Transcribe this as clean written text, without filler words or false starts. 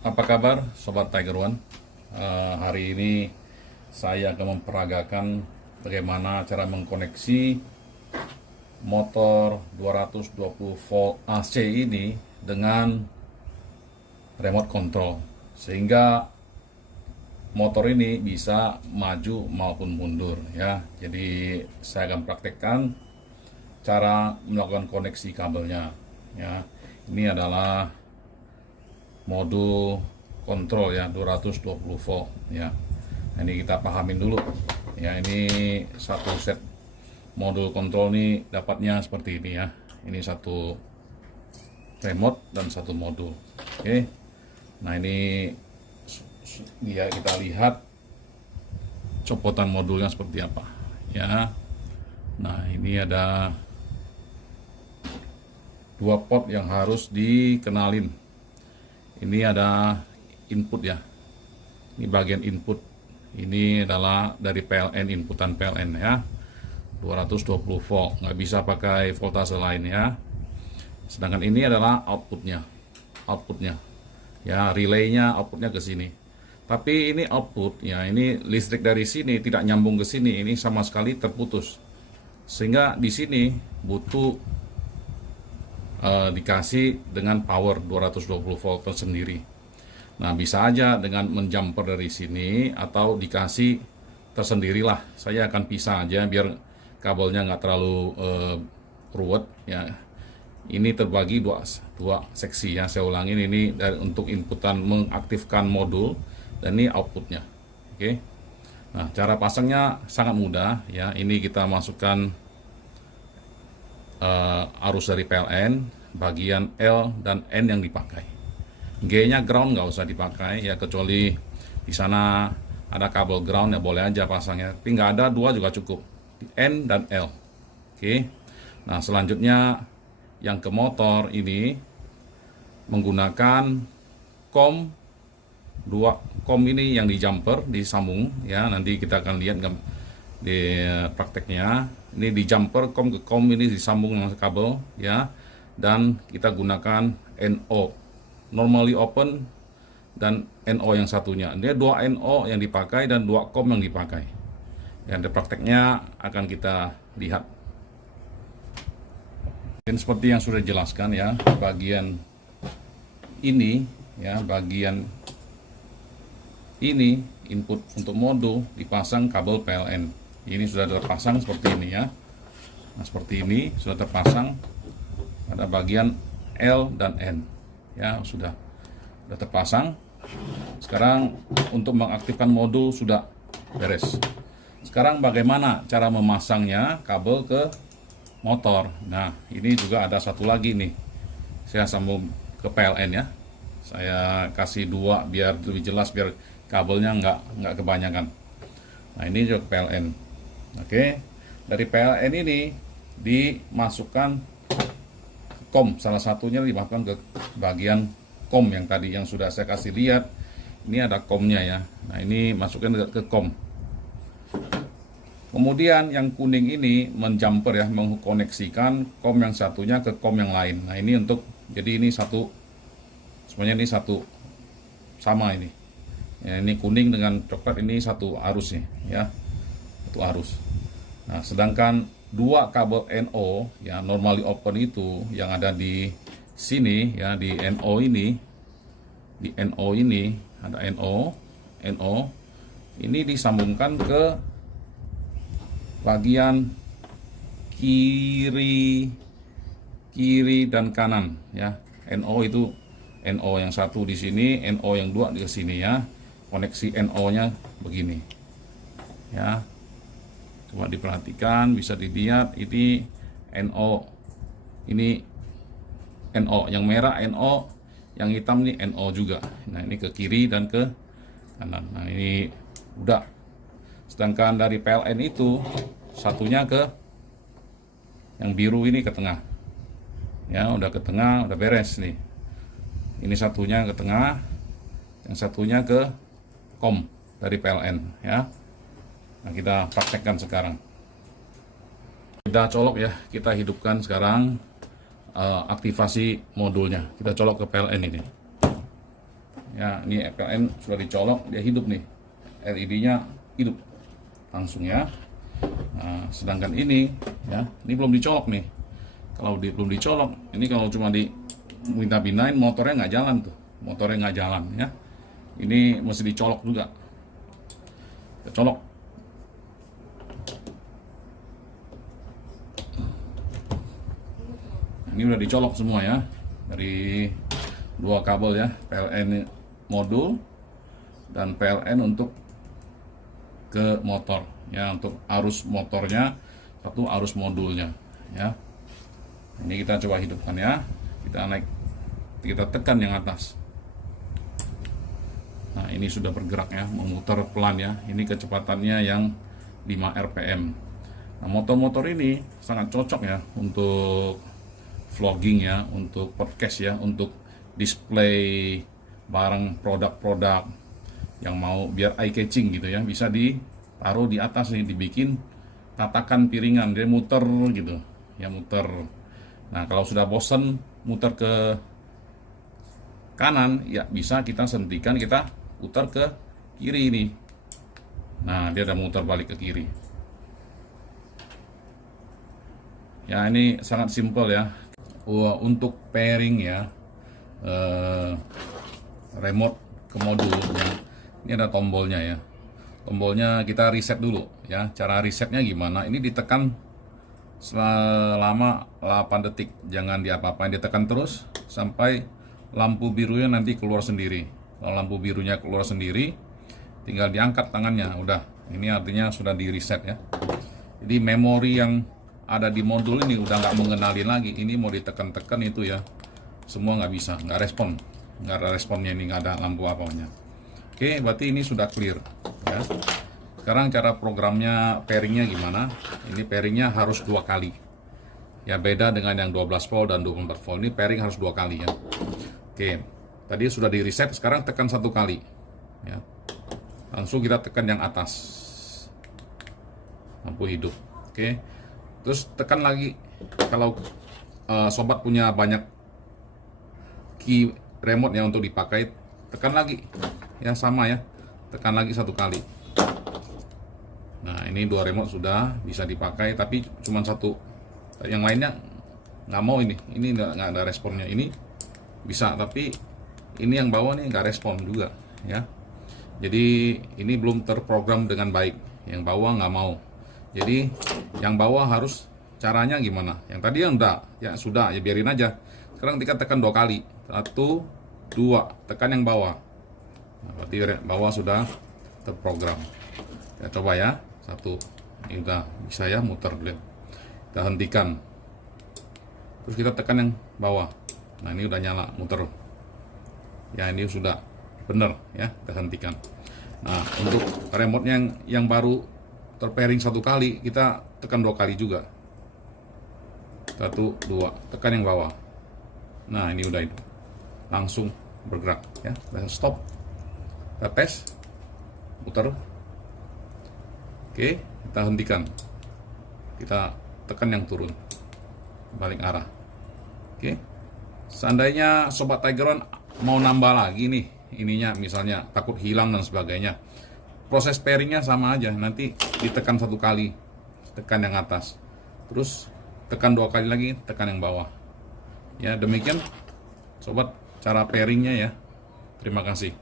Apa kabar Sobat Tiger One? Hari ini saya akan memperagakan bagaimana cara mengkoneksi motor 220 volt AC ini dengan remote control, sehingga motor ini bisa maju maupun mundur ya. Jadi saya akan praktekkan cara melakukan koneksi kabelnya ya. Ini adalah modul kontrol ya, 220 volt ya. Ini kita pahamin dulu ya. Ini satu set modul kontrol ini dapatnya seperti ini ya. Ini satu remote dan satu modul. Oke. Nah, ini ya, kita lihat copotan modulnya seperti apa ya. Nah, ini ada dua port yang harus dikenalin. Ini ada input ya. Ini bagian input. Ini adalah dari PLN, inputan PLN ya. 220 volt. Nggak bisa pakai voltase lain ya. Sedangkan ini adalah outputnya. Outputnya. Ya, relaynya outputnya ke sini. Tapi ini output ya, ini listrik dari sini tidak nyambung ke sini. Ini sama sekali terputus. Sehingga di sini butuh dikasih dengan power 220 volt tersendiri. Nah, bisa aja dengan menjumper dari sini atau dikasih tersendirilah. Saya akan pisah aja biar kabelnya nggak terlalu ruwet ya. Ini terbagi dua seksi ya. Saya ulangin, ini untuk inputan mengaktifkan modul dan ini outputnya. Oke. Nah, cara pasangnya sangat mudah ya. Ini kita masukkan arus dari PLN, bagian L dan N yang dipakai. G-nya ground nggak usah dipakai ya, kecuali di sana ada kabel ground ya boleh aja pasangnya. Tapi nggak ada, dua juga cukup. N dan L. Oke. Nah, selanjutnya yang ke motor ini menggunakan COM, dua COM ini yang di jumper disambung ya. Nanti kita akan lihat di prakteknya. Ini di jumper COM ke COM ini disambung dengan kabel ya, dan kita gunakan NO, normally open, dan NO yang satunya. Dia dua NO yang dipakai dan dua COM yang dipakai. Dan di prakteknya akan kita lihat. Dan seperti yang sudah dijelaskan ya, bagian ini ya, bagian ini input untuk modul dipasang kabel PLN. Ini sudah terpasang seperti ini ya. Nah, seperti ini sudah terpasang pada bagian L dan N ya, sudah terpasang. Sekarang untuk mengaktifkan modul sudah beres. Sekarang bagaimana cara memasangnya kabel ke motor? Nah, ini juga ada satu lagi nih. Saya sambung ke PLN ya. Saya kasih dua biar lebih jelas, biar kabelnya nggak kebanyakan. Nah, ini juga PLN. Oke, dari PLN ini dimasukkan COM, salah satunya dimasukkan ke bagian COM yang tadi yang sudah saya kasih lihat. Ini ada COM-nya ya. Nah, ini masukkan ke COM. Kemudian yang kuning ini menjumper ya, mengkoneksikan COM yang satunya ke COM yang lain. Nah, ini untuk, jadi ini satu, semuanya ini satu sama ini. Ya, ini kuning dengan coklat ini satu arus nih ya. Satu arus. Nah, sedangkan dua kabel NO ya, normally open itu yang ada di sini ya, di NO ini, di NO ini ada NO ini disambungkan ke bagian kiri dan kanan ya. NO itu NO yang satu di sini, NO yang dua di sini ya. Koneksi NO-nya begini ya. Coba diperhatikan, bisa dilihat ini NO, ini NO yang merah NO, yang hitam nih NO juga. Nah, ini ke kiri dan ke kanan. Nah, ini udah. Sedangkan dari PLN itu satunya ke yang biru ini ke tengah. Ya, udah ke tengah, udah beres nih. Ini satunya ke tengah, yang satunya ke COM dari PLN ya. Nah, kita praktekkan sekarang. Kita colok ya, kita hidupkan sekarang aktivasi modulnya. Kita colok ke PLN ini. Ya, ini PLN sudah dicolok, dia hidup nih. LED-nya hidup langsung ya. Nah, sedangkan ini ya, ini belum dicolok nih. Kalau belum dicolok, ini kalau cuma minta pindahin motornya nggak jalan tuh. Motornya nggak jalan ya. Ini mesti dicolok juga. Kita colok. Ini udah dicolok semua ya. Dari dua kabel ya, PLN modul dan PLN untuk ke motor ya, untuk arus motornya, satu arus modulnya ya. Ini kita coba hidupkan ya, kita tekan yang atas. Nah, ini sudah bergerak ya, memutar pelan ya. Ini kecepatannya yang 5 rpm. Nah, motor-motor ini sangat cocok ya untuk vlogging ya, untuk podcast ya, untuk display barang produk-produk yang mau biar eye catching gitu ya, bisa ditaruh di atas nih, dibikin tatakan piringan, dia muter gitu ya, muter. Nah, kalau sudah bosen muter ke kanan ya, bisa kita sentikan, kita putar ke kiri ini. Nah, dia udah muter balik ke kiri ya. Ini sangat simpel ya. Untuk pairing ya, remote ke modulnya, ini ada tombolnya ya. Tombolnya kita reset dulu ya. Cara resetnya gimana? Ini ditekan selama 8 detik, jangan diapa-apain, ditekan terus sampai lampu birunya nanti keluar sendiri. Kalau lampu birunya keluar sendiri, tinggal diangkat tangannya, udah. Ini artinya sudah di reset ya. Jadi memori yang ada di modul ini udah nggak mengenalin lagi. Ini mau ditekan-tekan itu ya, semua nggak bisa, nggak respon, nggak ada responnya, ini nggak ada lampu apa-apanya. Oke, berarti ini sudah clear ya. Sekarang cara programnya, pairingnya gimana? Ini pairingnya harus 2 kali ya, beda dengan yang 12 volt dan 24 volt. Ini pairing harus 2 kali ya. Oke, tadi sudah di reset, sekarang tekan 1 kali ya. Langsung kita tekan yang atas, lampu hidup. Oke, terus tekan lagi. Kalau sobat punya banyak key remote yang untuk dipakai, tekan lagi ya, sama ya, tekan lagi 1 kali. Nah, ini 2 remote sudah bisa dipakai, tapi cuma 1, yang lainnya nggak mau. Ini nggak ada responnya. Ini bisa, tapi ini yang bawah nih nggak respon juga ya. Jadi ini belum terprogram dengan baik, yang bawah nggak mau. Jadi yang bawah harus, caranya gimana? Yang tadi yang ya sudah ya, biarin aja. Sekarang kita tekan 2 kali, 1, 2, tekan yang bawah. Nah, berarti bawah sudah terprogram. Ya, coba ya, 1, ini udah bisa ya, muter, lihat. Kita hentikan, terus kita tekan yang bawah. Nah, ini udah nyala, muter ya, ini sudah bener ya, kita hentikan. Nah, untuk remote yang baru terpairing 1 kali, kita tekan 2 kali juga. 1, 2, tekan yang bawah. Nah, ini udah itu langsung bergerak ya. Dan stop, kita tes, putar. Oke, kita hentikan, kita tekan yang turun, balik arah. Oke, seandainya sobat Tigeron mau nambah lagi nih ininya, misalnya takut hilang dan sebagainya, proses pairingnya sama aja, nanti ditekan 1 kali, tekan yang atas, terus tekan 2 kali lagi, tekan yang bawah ya. Demikian sobat cara pairingnya ya. Terima kasih.